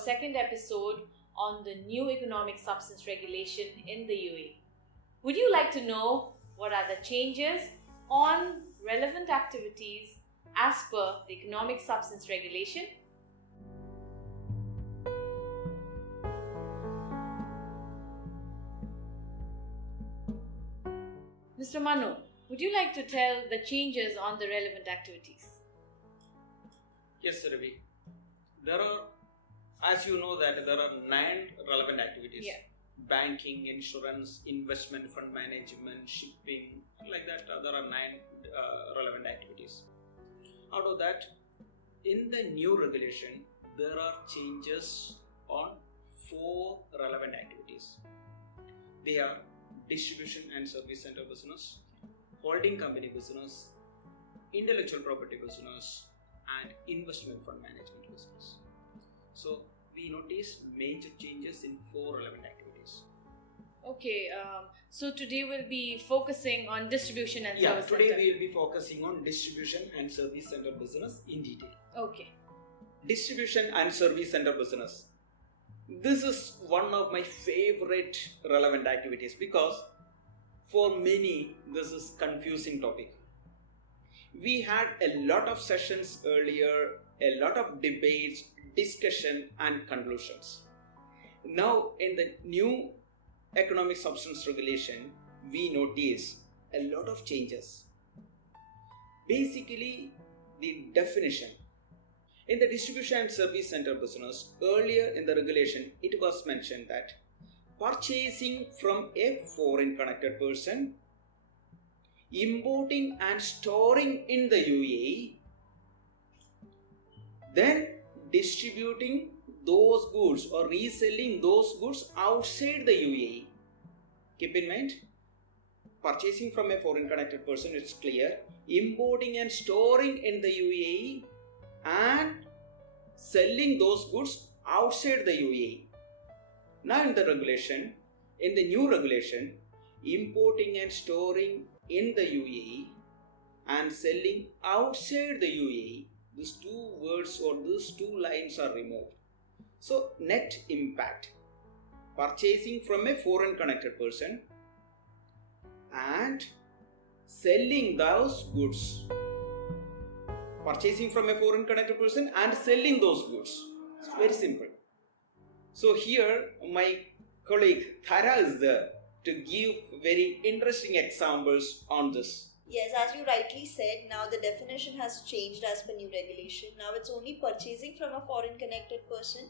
second episode on the new economic substance regulation in the UAE. Would you like to know what are the changes on relevant activities as per the economic substance regulation? Mr. Manu, would you like to tell the changes on the relevant activities? Yes, Ravi. There are, as you know, that there are 9 relevant activities. Yeah. Banking, insurance, investment, fund management, shipping, like that. There are 9 relevant activities. Out of that, in the new regulation, there are changes on 4 relevant activities. They are distribution and service center business, holding company business, intellectual property business, and investment fund management business. So we notice major changes in 4 relevant activities. Okay, so today we'll be focusing on distribution and service today center. we will be focusing on distribution and service center business in detail. Okay. Distribution and service center business. This is one of my favorite relevant activities because for many this is confusing topic. We had a lot of sessions earlier, a lot of debates, discussion and conclusions. Now in the new economic substance regulation, we notice a lot of changes. Basically, the definition. In the distribution and service center business, earlier in the regulation, it was mentioned that purchasing from a foreign connected person, importing and storing in the UAE, then distributing those goods or reselling those goods outside the UAE. Keep in mind, purchasing from a foreign connected person, it's clear. Importing and storing in the UAE and selling those goods outside the UAE. Now in the regulation, in the new regulation, importing and storing in the UAE and selling outside the UAE, these 2 words or these 2 lines are removed. So net impact, purchasing from a foreign connected person and selling those goods. Purchasing from a foreign connected person and selling those goods. It's very simple. So here my colleague Dhara is there to give very interesting examples on this. Yes, as you rightly said, now the definition has changed as per new regulation. Now it's only purchasing from a foreign connected person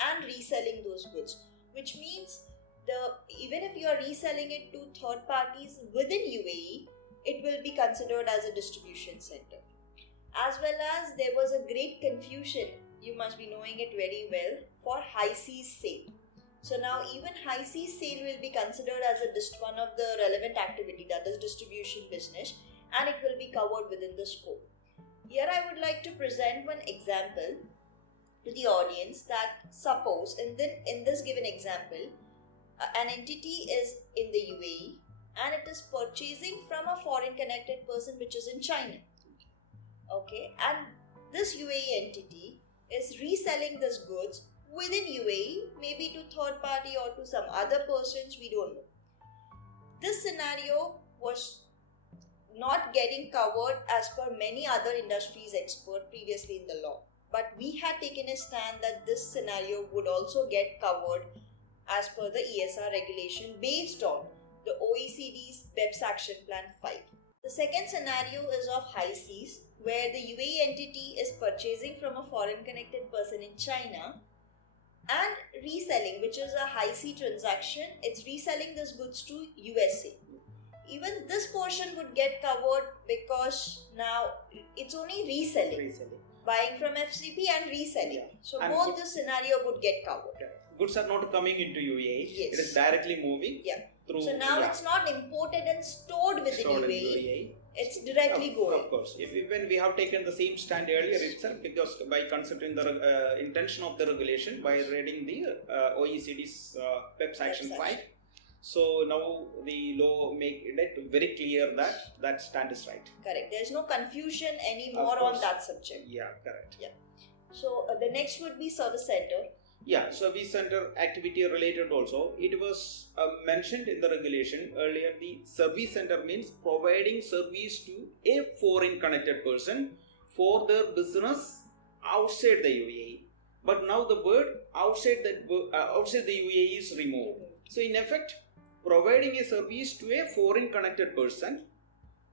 and reselling those goods, which means even if you are reselling it to third parties within UAE, it will be considered as a distribution center. As well as there was a great confusion, you must be knowing it very well, for high seas sale. So now even high seas sale will be considered as one of the relevant activity, that is distribution business, and it will be covered within the scope. Here I would like to present one example to the audience that suppose in this given example, an entity is in the UAE and it is purchasing from a foreign connected person which is in China. Okay, and this UAE entity is reselling these goods within UAE, maybe to third party or to some other persons, we don't know. This scenario was not getting covered as per many other industries expert previously in the law. But we had taken a stand that this scenario would also get covered as per the ESR regulation based on the OECD's BEPS Action Plan 5. The second scenario is of high seas, where the UAE entity is purchasing from a foreign connected person in China and reselling, which is a high sea transaction. It's reselling these goods to USA. Even this portion would get covered because now it's only reselling. Buying from FCP and reselling. Yeah. So And both the scenario would get covered. Goods are not coming into UAE. Yes. It is directly moving through. So now it's not imported and stored within stored in UAE. It's directly going. Of course. Even we have taken the same stand earlier itself, because by considering the intention of the regulation, by reading the OECD's BEPS Action 5. So now the law make it very clear that that stand is right. Correct. There's no confusion anymore on that subject. Yeah, correct. Yeah. So the next would be service center. Yeah, service center activity related also. It was mentioned in the regulation earlier. The service center means providing service to a foreign connected person for their business outside the UAE. But now the word outside the UAE is removed. So in effect, providing a service to a foreign connected person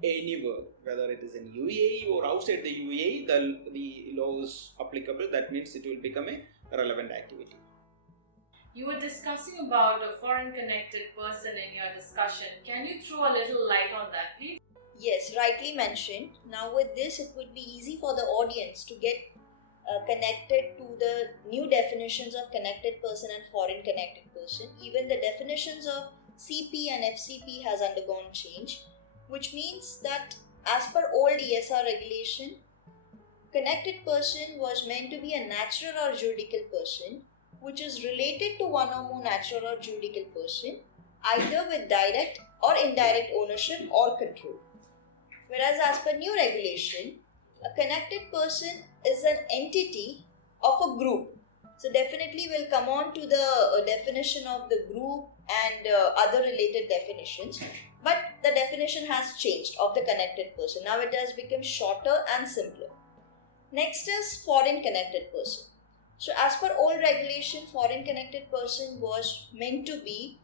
anywhere, whether it is in UAE or outside the UAE, the law is applicable. That means it will become a relevant activity. You were discussing about a foreign connected person in your discussion. Can you throw a little light on that, please? Yes, rightly mentioned. Now with this, it would be easy for the audience to get connected to the new definitions of connected person and foreign connected person. Even the definitions of CP and FCP has undergone change, which means that as per old ESR regulation, connected person was meant to be a natural or juridical person which is related to one or more natural or juridical person, either with direct or indirect ownership or control. Whereas as per new regulation, a connected person is an entity of a group. So definitely we'll come on to the definition of the group and other related definitions. But the definition has changed of the connected person. Now it has become shorter and simpler. Next is foreign connected person. So as per old regulation, foreign connected person was meant to be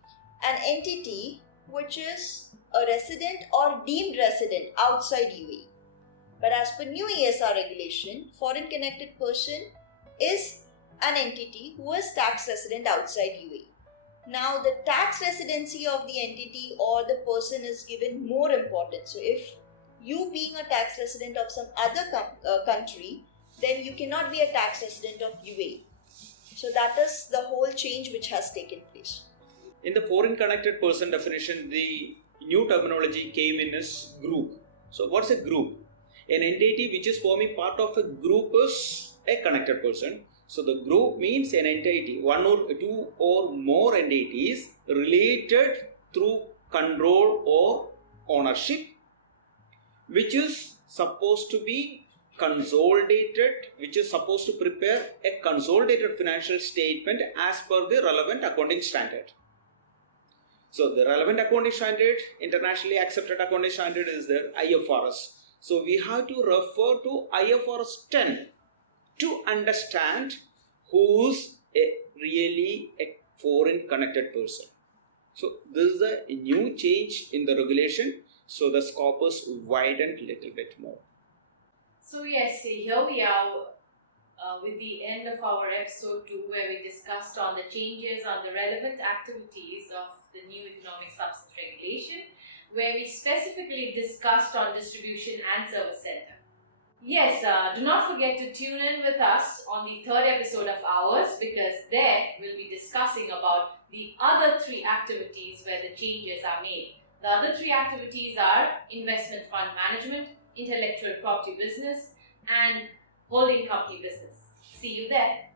an entity which is a resident or deemed resident outside UAE. But as per new ESR regulation, foreign connected person is an entity who is tax resident outside UAE. Now the tax residency of the entity or the person is given more importance. So if you being a tax resident of some other country, then you cannot be a tax resident of UAE. So that is the whole change which has taken place. In the foreign connected person definition, the new terminology came in as group. So what's a group? An entity which is forming part of a group is a connected person. So the group means an entity, one or two or more entities related through control or ownership, which is supposed to be consolidated, which is supposed to prepare a consolidated financial statement as per the relevant accounting standard. So the relevant accounting standard, internationally accepted accounting standard, is the IFRS. So we have to refer to IFRS 10 to understand who's really a foreign connected person. So this is a new change in the regulation. So the scope is widened a little bit more. So yes, here we are with the end of our episode 2, where we discussed on the changes on the relevant activities of the new economic substance regulation, where we specifically discussed on distribution and service center. Yes, do not forget to tune in with us on the 3rd episode of ours, because there we'll be discussing about the other 3 activities where the changes are made. The other 3 activities are investment fund management, intellectual property business, and holding company business. See you there.